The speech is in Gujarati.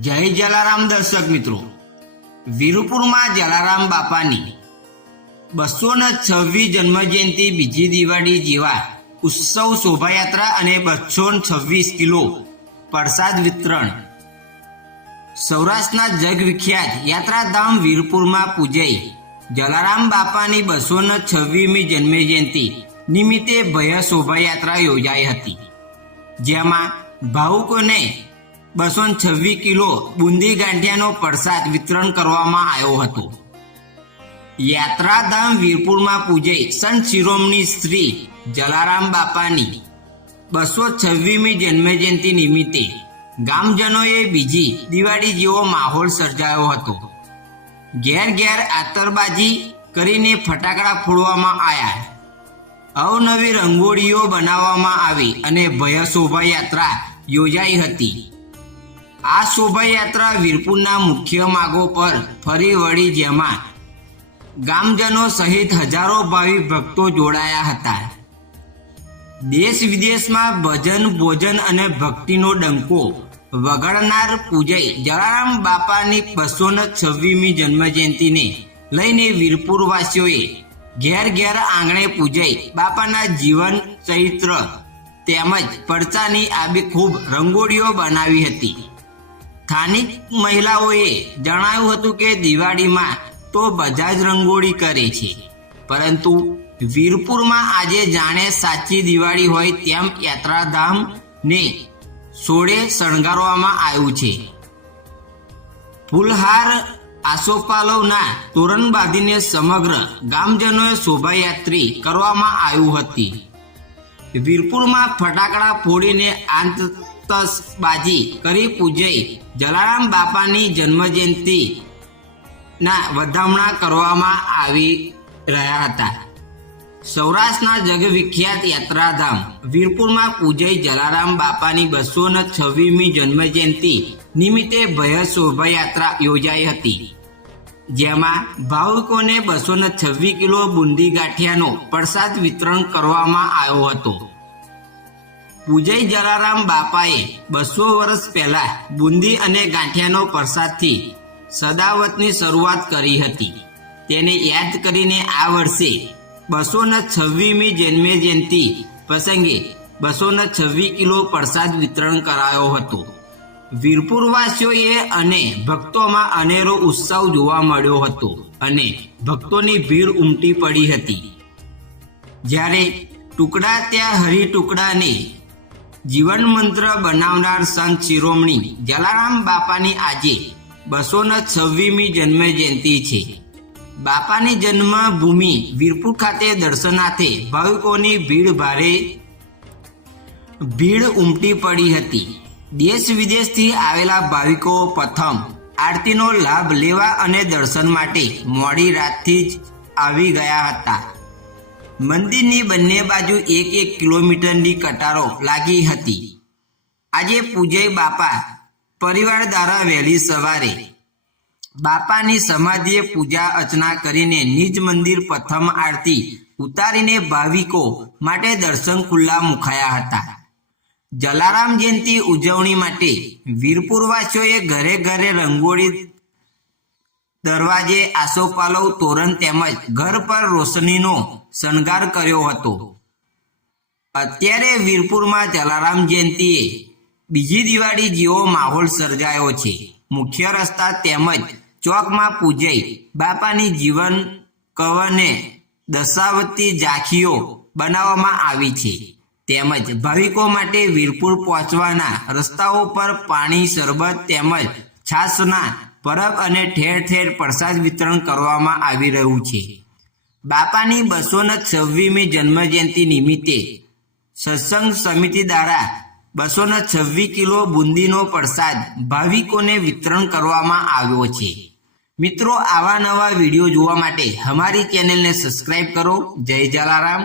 જય જલારામ દર્શક મિત્રો, વીરપુરમાં જલારામ બાપાની 226 જન્મજયંતિ, બીજી દિવાળી જેવા ઉત્સવ, શોભાયાત્રા અને 226 કિલો પ્રસાદ વિતરણ સૌરાષ્ટ્રના જગવિખ્યાત યાત્રાધામ વીરપુરમાં પૂજાઈ. જલારામ બાપાની 226મી જન્મજયંતિ નિમિત્તે ભવ્ય શોભાયાત્રા યોજાઈ હતી, જેમાં ભાવુકોને 226 કિલો બુંદી ગાંઠિયાનો પ્રસાદ વિતરણ કરવામાં આવ્યો હતો. યાત્રાધામ વીરપુરમાં પૂજાઈ સંત શિરોમણી શ્રી જલારામ બાપાની 226મી જન્મજયંતિ નિમિત્તે ગામજનોએ બીજી દિવાળી જેવો માહોલ સર્જાયો હતો. ઘેર ઘેર આતરબાજી કરીને ફટાકડા ફોડવામાં આવ્યા, અવનવી રંગોળીઓ બનાવવામાં આવી અને ભવ્ય શોભાયાત્રા યોજાઈ હતી. આ શોભાયાત્રા વીરપુરના મુખ્ય માર્ગો પર ફરી વળી, જેમાં ગામજનો સહિત હજારો ભાવિક ભક્તો જોડાયા હતા. દેશ વિદેશમાં ભજન, ભોજન અને ભક્તિનો ડંકો વગાડનાર પૂજાઈ જલારામ બાપાની 226મી જન્મજયંતિને લઈને વીરપુરવાસીઓએ ઘેર ઘેર આંગણે પૂજાઈ બાપાના જીવન ચરિત્ર તેમજ પરચાની આબેખૂબ રંગોળીઓ બનાવી હતી. સ્થાનિક મહિલાઓએ જણાવ્યું હતું કે દિવાળીમાં તો બધા જ રંગોળી કરે છે, પરંતુ વીરપુરમાં આજે જાણે સાચી દિવાળી હોય તેમ યાત્રાધામને સોળે શણગારવામાં આવ્યું છે. ફૂલહાર, આસોપાલવના તોરણ બાંધીને સમગ્ર ગામજનોએ શોભાયાત્રી કરવામાં આવ્યું હતી. વીરપુરમાં ફટાકડા ફોડીને આતશબાજી કરી પૂજાઈ જલારામ બાપાની જન્મજયંતિ ના વધામણા કરવામાં આવી રહ્યા હતા. સૌરાષ્ટ્રના જગવિખ્યાત યાત્રાધામ વીરપુરમાં પૂજાઈ જલારામ બાપાની 226મી જન્મજયંતિ નિમિત્તે ભવ્ય શોભાયાત્રા યોજાઈ હતી, જેમાં ભાવિકોને 226 કિલો બુંદી ગાંઠિયાનો પ્રસાદ વિતરણ કરવામાં આવ્યો હતો. પૂજાઈ જલારામ બાપાએ 200 વર્ષ પહેલા બુંદી અને ગાંઠિયાનો પ્રસાદથી સદાવતની શરૂઆત કરી હતી. તેને યાદ કરીને આ વર્ષે 226મી જન્મજયંતિ પ્રસંગે 226 કિલો પ્રસાદ વિતરણ કરાયો હતો. વીરપુરવાસીઓએ અને ભક્તોમાં અનેરો ઉત્સાહ જોવા મળ્યો હતો અને ભક્તોની ભીડ ઉમટી પડી હતી. જ્યારે ટુકડા ત્યાં હરી ટુકડાને જીવન મંત્ર બનાવનાર સંત શિરોમણી જલારામ બાપાની આજે 226મી જન્મજયંતિ છે. બાપાની જન્મભૂમિ વીરપુર ખાતે દર્શનાર્થે ભાવિકોની ભીડ ઉમટી પડી હતી. દેશ વિદેશથી આવેલા ભાવિકો પ્રથમ આરતીનો લાભ લેવા અને દર્શન માટે મોડી રાતથી જ આવી ગયા હતા. મંદિરની બંને બાજુ 1-1 કિલોમીટરની કતારો લાગી હતી. આજે પૂજાઈ બાપા પરિવાર દ્વારા વહેલી સવારે બાપાની સમાધિએ પૂજા અર્ચના કરીને નિજ મંદિર પ્રથમ આરતી ઉતારીને ભાવિકો માટે દર્શન ખુલ્લા મુકાયા હતા. જલારામ જયંતિ ઉજવણી માટે વીરપુરવાસીઓએ ઘરે ઘરે રંગોળી, દરવાજે આસોપાલવ, તોરણ તેમજ ઘર પર રોશનીનો શણગાર કર્યો હતો. અત્યારે વીરપુરમાં જલારામ જયંતિએ બીજી દિવાળી જેવો માહોલ સર્જાયો છે. મુખ્ય રસ્તા તેમજ ચોકમાં પૂજાઈ બાપાની જીવન કવને દર્શાવતી ઝાંખીઓ બનાવવામાં આવી છે. તેમજ ભાવિકો માટે વીરપુર પહોંચવાના રસ્તાઓ પર પાણી, શરબત તેમજ છાશના પરબ અને ઠેર ઠેર પ્રસાદ વિતરણ કરવામાં આવી રહ્યું છે. બાપાની 226મી જન્મજયંતિ નિમિત્તે સત્સંગ સમિતિ દ્વારા 226 કિલો બુંદીનો પ્રસાદ ભાવિકોને વિતરણ કરવામાં આવ્યો છે. મિત્રો, આવા નવા વિડીયો જોવા માટે અમારી ચેનલને સબસ્ક્રાઇબ કરો. જય જલારામ.